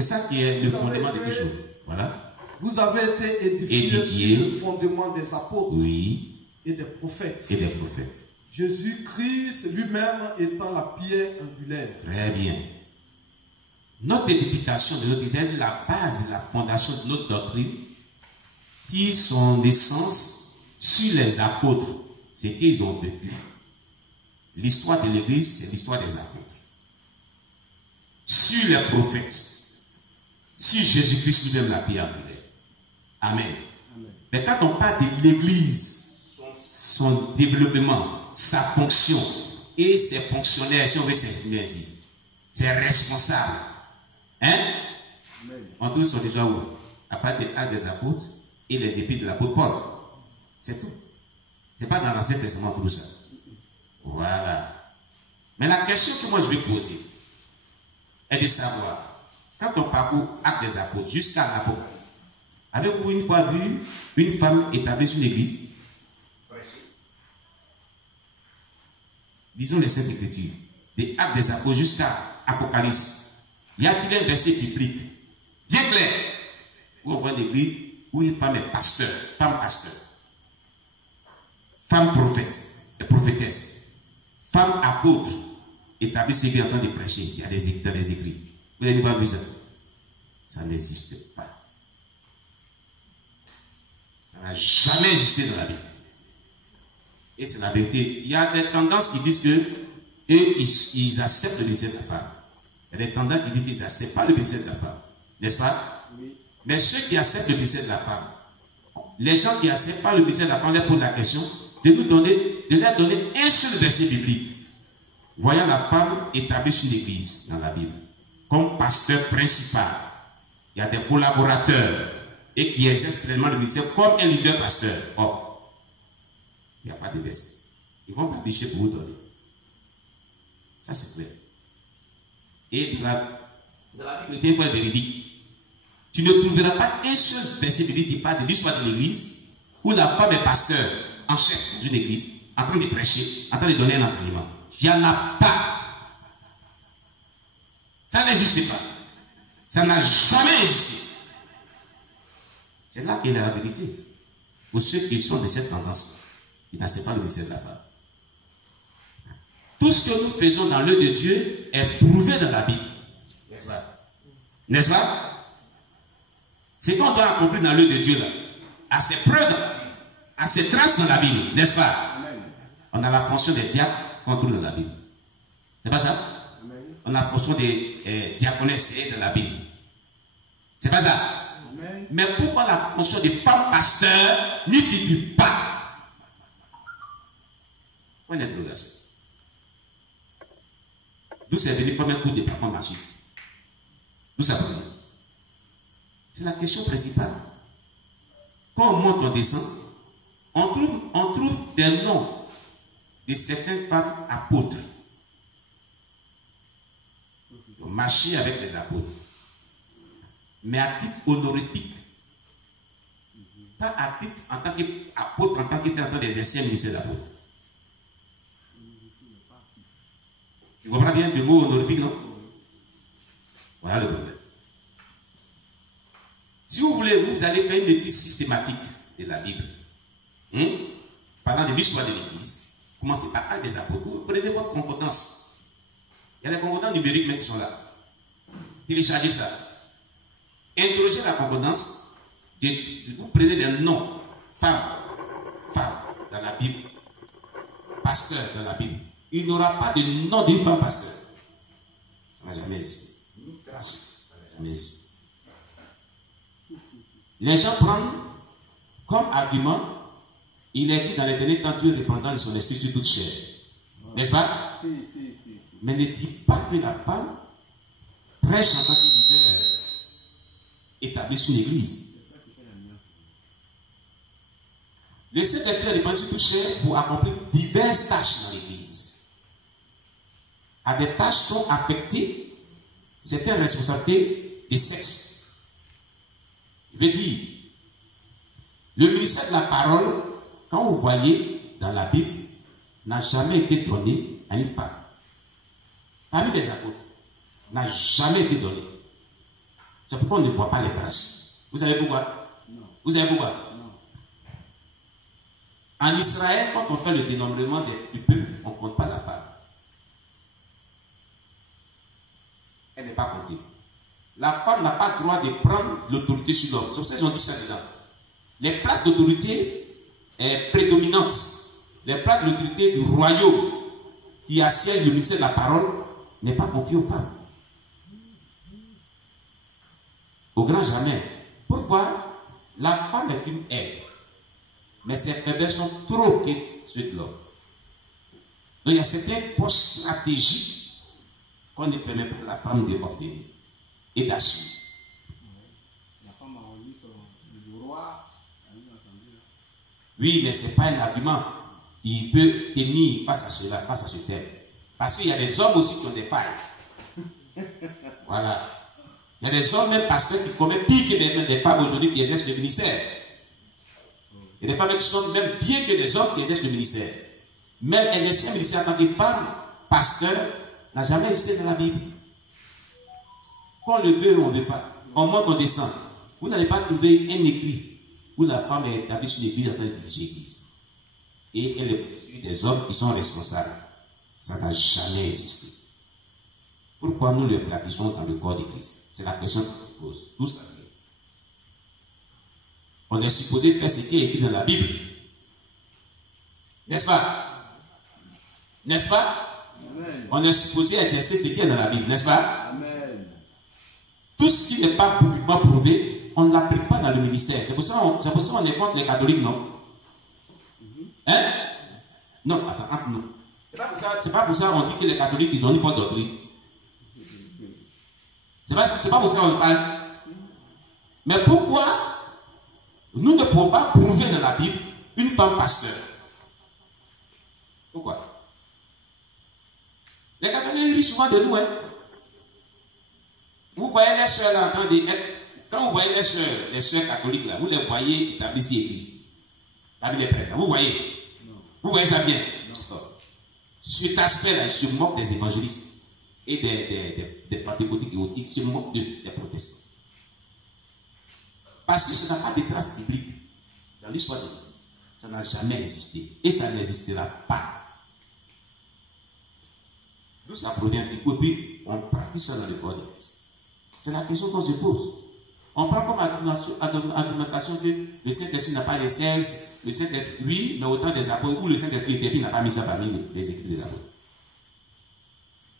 C'est ça qui est le fondement de quelque chose. Voilà. Vous avez été édifiés sur le fondement des apôtres et des prophètes. Et des prophètes. Jésus-Christ lui-même étant la pierre angulaire. Très bien. Notre édification de notre Église, la base de la fondation de notre doctrine, tire son essence sur les apôtres, ce qu'ils ont vécu. L'histoire de l'Église, c'est l'histoire des apôtres. Sur les prophètes, sur Jésus-Christ lui-même, la pierre angulaire. Amen. Amen. Mais quand on parle de l'Église, son développement, sa fonction et ses fonctionnaires, si on veut s'exprimer ainsi, ses responsables, hein? Amen. En tous sont déjà où? À part des actes des apôtres et les épîtres de l'apôtre Paul. C'est tout. C'est pas dans l'Ancien Testament tout ça. Voilà. Mais la question que moi je vais poser est de savoir, quand on parcourt actes des apôtres jusqu'à l'Apocalypse, avez-vous une fois vu une femme établie sur l'église? Disons les Saintes Écritures, des actes des apôtres jusqu'à Apocalypse. Y a-t-il un verset biblique bien clair où on voit une église où une femme est pasteur, femme prophète, et prophétesse, femme apôtre, établie sur l'église en train de prêcher? Il y a des écrits. Vous avez pas vu ça? Ça n'existe pas. Ça n'a jamais existé dans la Bible. Et c'est la vérité. Il y a des tendances qui disent que eux, ils acceptent le ministère de la femme. Il y a des tendances qui disent qu'ils n'acceptent pas le ministère de la femme. N'est-ce pas? Oui. Mais ceux qui acceptent le ministère de la femme, les gens qui n'acceptent pas le ministère de la femme leur posent la question de leur donner un seul verset biblique. Voyant la femme établie sur l'église dans la Bible, comme pasteur principal. Il y a des collaborateurs et qui exercent pleinement le ministère comme un leader pasteur. Oh. Il n'y a pas de verset. Ils vont publier pour vous donner. Ça c'est clair. Et dans la Bible, il faut être véridique. Tu ne trouveras pas un seul verset biblique qui parle de l'histoire de l'église où la femme est pasteur en chef d'une église, en train de prêcher, en train de donner un enseignement. Il n'y en a pas. Ça n'existe pas. Ça n'a jamais existé. C'est là qu'il y a la vérité. Pour ceux qui sont de cette tendance, ils n'acceptent pas le ministère de la femme. Tout ce que nous faisons dans l'œuvre de Dieu est prouvé dans la Bible. N'est-ce pas? N'est-ce pas? C'est qu'on doit accomplir dans l'œuvre de Dieu là, à ses preuves, à ses traces dans la Bible. N'est-ce pas? Amen. On a la fonction des diacres qu'on trouve dans la Bible. C'est pas ça? Amen. On a la fonction des diaconesses dans la Bible. C'est pas ça? Amen. Mais pourquoi la fonction des femmes pasteurs n'y figure pas? Point d'interrogation. D'où c'est venu comme un coup de parfum magique? D'où ça vient? C'est la question principale. Quand on monte, on descend, on trouve des noms de certaines femmes apôtres. On marchait avec les apôtres. Mais à titre honorifique. Pas à titre en tant qu'apôtre, en tant qu'état en train d'exercer un ministère d'apôtre. Tu comprends bien le mot honorifique, non? Voilà le problème. Si vous voulez, vous allez faire une étude systématique de la Bible. Parlant de l'histoire de l'Église, commencez par Actes des Apôtres. Vous prenez votre concordance. Il y a les concordances numériques même qui sont là. Téléchargez ça. Interrogez la concordance. Vous prenez des noms, femmes dans la Bible, pasteurs dans la Bible. Il n'y aura pas de nom d'une femme pasteur. Ça n'a jamais existé. Ça n'a jamais existé. Les gens prennent comme argument, il est dit dans les derniers temps, Dieu répandant de son esprit sur toute chair. N'est-ce pas? Mais ne dit pas que la femme prêche en tant que leader établi sur l'église. Le Saint-Esprit répand sur toute chair pour accomplir diverses tâches dans l'église. À des tâches sont affectées certaines responsabilités des sexes. Je veux dire, le ministère de la parole, quand vous voyez dans la Bible, n'a jamais été donné à une femme. Parmi les apôtres, n'a jamais été donné. C'est pourquoi on ne voit pas les traces. Vous savez pourquoi? Non. Vous savez pourquoi? Non. En Israël, quand on fait le dénombrement du peuple, on ne compte pas la femme. Elle n'est pas comptée. La femme n'a pas le droit de prendre l'autorité sur l'homme. C'est pour ça qu'ils ont dit ça dedans. Les places d'autorité prédominantes, les places d'autorité du royaume qui assiègent le ministère de la parole, n'est pas confiée aux femmes. Au grand jamais. Pourquoi? La femme est une aide. Mais ses faiblesses sont trop que ceux de l'homme. Donc il y a certains postes stratégiques qu'on ne permet pas à la femme d'obtenir et d'assumer. La femme a envie le roi. Oui, mais ce n'est pas un argument qui peut tenir face à cela, face à ce thème. Parce qu'il y a des hommes aussi qui ont des failles. Voilà. Il y a des hommes, même pasteurs, qui commettent pire que des femmes aujourd'hui qui exercent le ministère. Il y a des femmes qui sont même bien que des hommes qui exercent le ministère. Même exercer un ministère en tant que femme, pasteur, n'a jamais existé dans la Bible. Qu'on le veut ou on ne veut pas, on monte, on descend. Vous n'allez pas trouver un écrit où la femme est établie sur l'église en train de diriger l'église. Et elle est des hommes qui sont responsables. Ça n'a jamais existé. Pourquoi nous le pratiquons dans le corps de Christ? C'est la question qu'on se pose. Tout ça. On est supposé faire ce qui est écrit dans la Bible. N'est-ce pas? N'est-ce pas? Amen. On est supposé exercer ce qui est dans la Bible. N'est-ce pas? Amen. Tout ce qui n'est pas publiquement prouvé, on ne l'applique pas dans le ministère. C'est pour ça qu'on est contre les catholiques, non? Hein? Non, attends, non. C'est pas pour ça qu'on dit que les catholiques, ils ont une fausse doctrine. C'est pas pour ça qu'on parle. Mais pourquoi nous ne pouvons pas prouver dans la Bible une femme pasteur? Pourquoi? Les catholiques rient souvent de nous. Hein? Vous voyez les soeurs là en train de... Quand vous voyez les soeurs catholiques là, vous les voyez établis ici église. Parmi les prêtres. Vous voyez? Non. Vous voyez ça bien? Non. Sur cet aspect-là, ils se moquent des évangélistes et des pentecôtiques et autres. Ils se moquent des protestants. Parce que ça n'a pas de traces bibliques dans l'histoire de l'Église. Ça n'a jamais existé. Et ça n'existera pas. D'où ça provient un petit peu, puis on pratique ça dans le corps de Christ. C'est la question qu'on se pose. On prend comme argumentation que le Saint-Esprit n'a pas les sexes, le Saint-Esprit, oui, mais autant des apôtres, ou le Saint-Esprit était, puis n'a pas mis ça parmi les écrits des apôtres.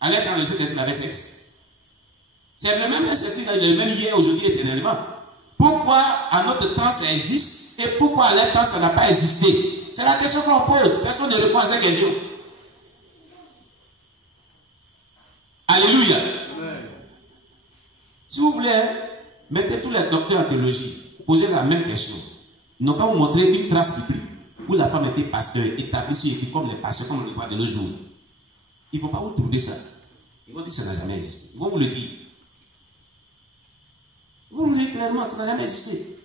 Allez, quand le Saint-Esprit avait sexe. C'est le même Saint-Esprit, il est le même hier, aujourd'hui, éternellement. Pourquoi à notre temps ça existe et pourquoi à leur temps ça n'a pas existé? C'est la question qu'on pose. Personne ne répond à cette question. Alléluia. Amen. Si vous voulez, mettez tous les docteurs en théologie, posez la même question. Ils n'ont qu'à vous montrer une trace biblique où la femme était pasteur, établie sur écrit comme les pasteurs, comme on le voit de nos jours. Ils ne vont pas vous trouver ça. Ils vont dire que ça n'a jamais existé. Ils vont vous le dire. Vous le dites clairement, ça n'a jamais existé.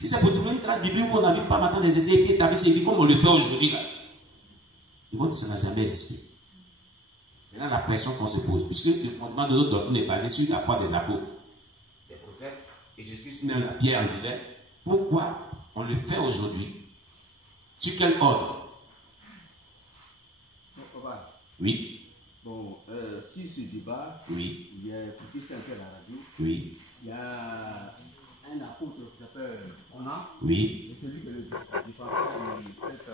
Si c'est pour trouver une trace biblique où on a vu femme attendre des essais et établir ses vies comme on le fait aujourd'hui là, ils vont dire que ça n'a jamais existé. Maintenant, la pression qu'on se pose, puisque le fondement de notre doctrine est basé sur la foi des apôtres, des prophètes, et Jésus met la pierre angulaire. Pourquoi on le fait aujourd'hui? Sur quel ordre? Papa. Oui. Bon, sur ce débat, oui. Il y a écouté un peu à la radio. Oui. Il y a un apôtre qui s'appelle Ona. Oui. Et celui qui est le défenseur de cette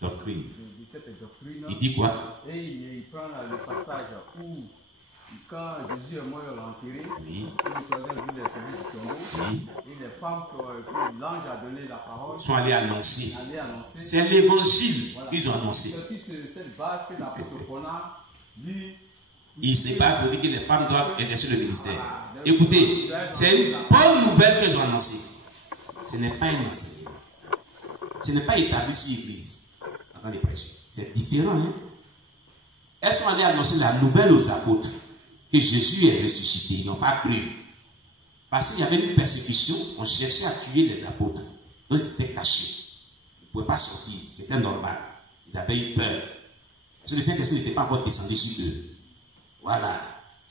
doctrine. Il dit quoi? Et il prend le passage où, quand Jésus est mort l'enterré, oui. il choisit celui du tombeau. Oui. Et les femmes que l'ange a donné la parole sont allées annoncer. C'est l'évangile voilà. Qu'ils ont annoncé. C'est sur cette base que l'apôtre Ona, lui, il se base pour dire que les femmes doivent exercer le ministère. Écoutez, c'est une bonne nouvelle que j'ai annoncée. Ce n'est pas un enseignement. Ce n'est pas établi sur l'église en train de prêcher. C'est différent. Hein? Elles sont allées annoncer la nouvelle aux apôtres que Jésus est ressuscité. Ils n'ont pas cru. Parce qu'il y avait une persécution, on cherchait à tuer les apôtres. Donc ils étaient cachés. Ils ne pouvaient pas sortir. C'était normal. Ils avaient eu peur. Parce que le Saint-Esprit n'était pas encore descendu sur eux. Voilà.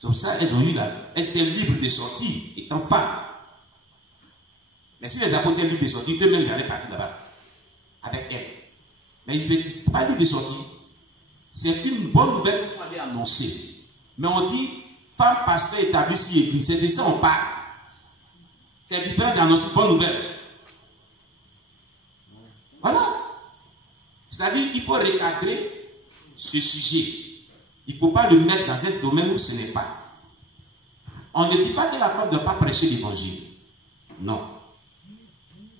C'est pour ça qu'elles ont eu elles étaient libres de sortir, étant femmes. Mais si les apôtres étaient libres de sortir, eux-mêmes, ils allaient partir là-bas, avec elles. Mais ils n'étaient pas libres de sortir. C'est une bonne nouvelle qu'il faut aller annoncer. Mais on dit, femme pasteur établie sur l'église, c'est de ça on parle. C'est différent d'annoncer une bonne nouvelle. Voilà. C'est-à-dire qu'il faut recadrer ce sujet. Il ne faut pas le mettre dans un domaine où ce n'est pas. On ne dit pas que la femme ne doit pas prêcher l'évangile. Non.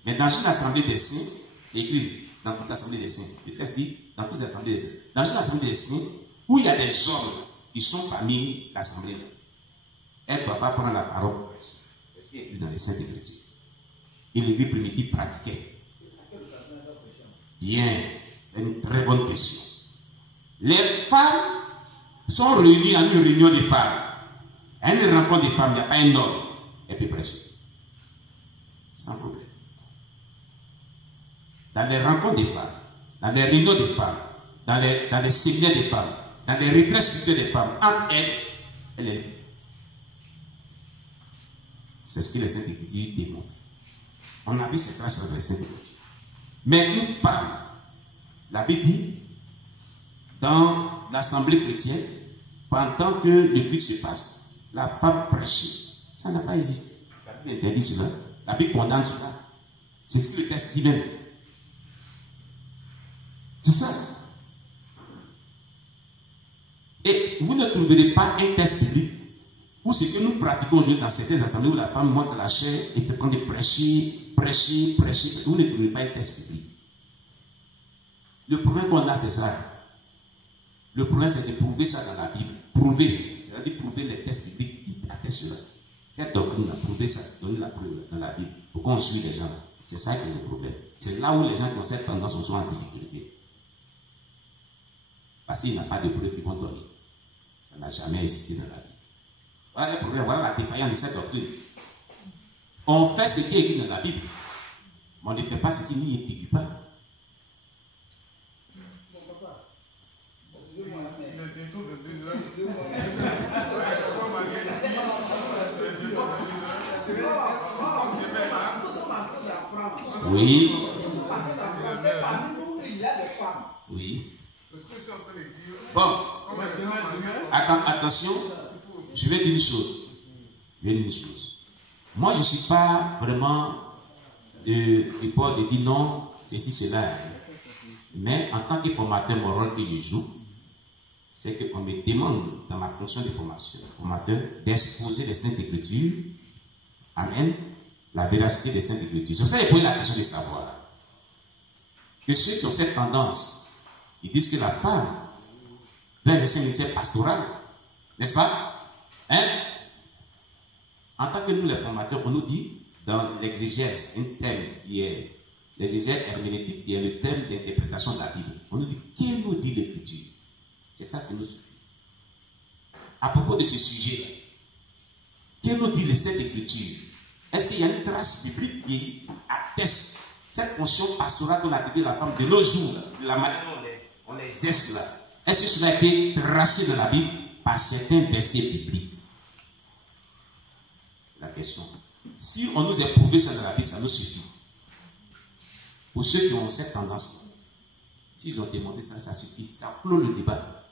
Mais dans une assemblée des saints, c'est écrit dans toute assemblée des saints. Le texte dit dans toutes les assemblées des saints. Dans une assemblée des saints, où il y a des hommes qui sont parmi l'assemblée, elle ne doit pas prendre la parole. Parce qu'il est plus dans les saintes écritures. Et l'église primitive pratiquait. Bien, c'est une très bonne question. Les femmes sont réunies en une réunion de femmes. À une rencontre des femmes, il n'y a pas un homme. Elle peut prêcher. Sans problème. Dans les rencontres des femmes, dans les réunions des femmes, dans les séminaires des femmes, dans les retraites spirituelles des femmes, entre elle est. C'est ce que les Saintes Écritures démontrent. On a vu ces traces dans les Saintes Écritures. Mais une femme, la Bible dit, dans l'assemblée chrétienne, pendant que le culte se passe, la femme prêchait. Ça n'a pas existé. La Bible interdit cela. La Bible condamne cela. C'est ce que le texte dit même. C'est ça. Et vous ne trouverez pas un texte biblique où ce que nous pratiquons aujourd'hui dans certaines assemblées où la femme monte la chair et peut prendre de prêcher. Vous ne trouverez pas un texte biblique. Le problème qu'on a, c'est ça. Le problème, c'est de prouver ça dans la Bible. Prouver. C'est-à-dire prouver les textes bibliques qui attestent cela. Cette doctrine, prouver ça, donner la preuve dans la Bible. Pourquoi on suit les gens? C'est ça qui est le problème. C'est là où les gens qui ont cette tendance sont en difficulté. Parce qu'il n'y a pas de preuve qu'ils vont donner. Ça n'a jamais existé dans la Bible. Voilà le problème, voilà la défaillance de cette doctrine. On fait ce qui est écrit dans la Bible, mais on ne fait pas ce qui n'y figure pas. Oui. Oui. Bon. Attention, je vais dire une chose. Moi, je ne suis pas vraiment du bord de dire non, ceci, cela. Mais en tant que formateur moral que je joue, c'est qu'on me demande dans ma fonction de formateur d'exposer les Saintes Écritures. Amen. La véracité des Saintes Écritures. C'est pour ça que j'ai posé la question de savoir que ceux qui ont cette tendance, ils disent que la femme doit exercer un ministère pastoral, n'est-ce pas? Hein? En tant que nous, les formateurs, on nous dit dans l'exégèse, un thème qui est l'exégèse herméneutique, qui est le thème d'interprétation de la Bible. On nous dit, que nous dit l'Écriture? C'est ça qui nous suffit. À propos de ce sujet, que nous dit les Saintes Écritures? Est-ce qu'il y a une trace biblique qui atteste cette fonction pastorale qu'on a attribuée à la femme de nos jours, de la manière dont on exerce là? Est-ce que cela a été tracé dans la Bible par certains versets bibliques? La question. Si on nous a prouvé ça dans la Bible, ça nous suffit. Pour ceux qui ont cette tendance, s'ils ont demandé ça, ça suffit. Ça clôt le débat.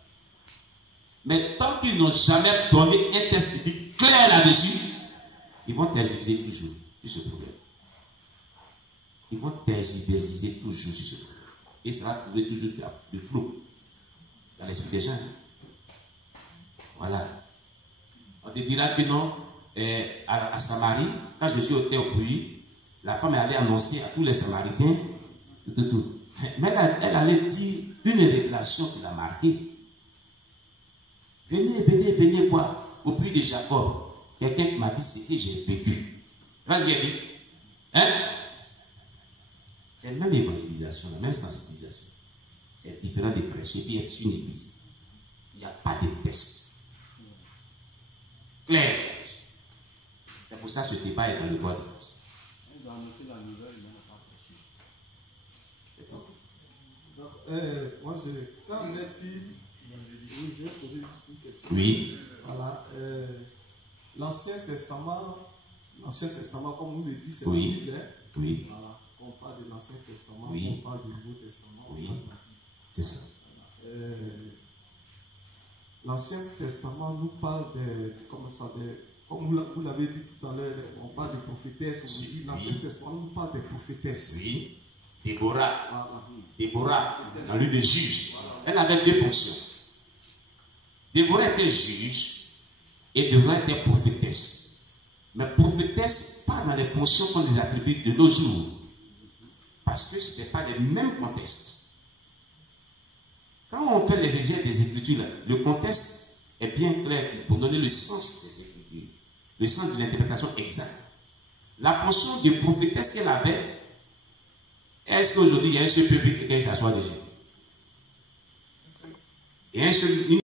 Mais tant qu'ils n'ont jamais donné un texte biblique clair là-dessus, ils vont tergiverser toujours sur ce problème. Ils vont tergiverser toujours sur ce problème. Et ça va trouver toujours du flou dans l'esprit des gens. Voilà. On te dira que non, à Samarie, quand Jésus était au puits, la femme allait annoncer à tous les Samaritains, tout. Mais elle allait dire une révélation qui l'a marqué. Venez voir au puits de Jacob. Quelqu'un qui m'a dit ce que j'ai vécu. Tu vois ce qu'il a dit? Hein? C'est la même évangélisation, la même sensibilisation. C'est différent de prêcher et être une église. Il n'y a pas de test. Clair. C'est pour ça que ce débat est dans le bois de Christ. C'est tout. Donc, moi, quand on est dit, je vais poser une question. Oui. Voilà. l'Ancien Testament, comme nous le dit, c'est oui. la Bible. Hein? Oui. Voilà. On parle de l'Ancien Testament, oui. on parle du Nouveau Testament. Oui. C'est ça. L'Ancien Testament nous parle comme vous l'avez dit tout à l'heure, on parle de prophétesses. Oui. L'Ancien Testament nous parle des prophétesses. Oui. Déborah. Voilà. Déborah, dans le livre des juges, elle avait deux fonctions. Déborah était juge et Déborah était prophétesse. Mais prophétesse, pas dans les fonctions qu'on les attribue de nos jours. Parce que ce n'était pas les mêmes contextes. Quand on fait l'exégèse des Écritures, le contexte est bien clair pour donner le sens des Écritures, le sens de l'interprétation exacte. La fonction de prophétesse qu'elle avait, est-ce qu'aujourd'hui il y a un seul public qui s'assoit dessus? Et un seul,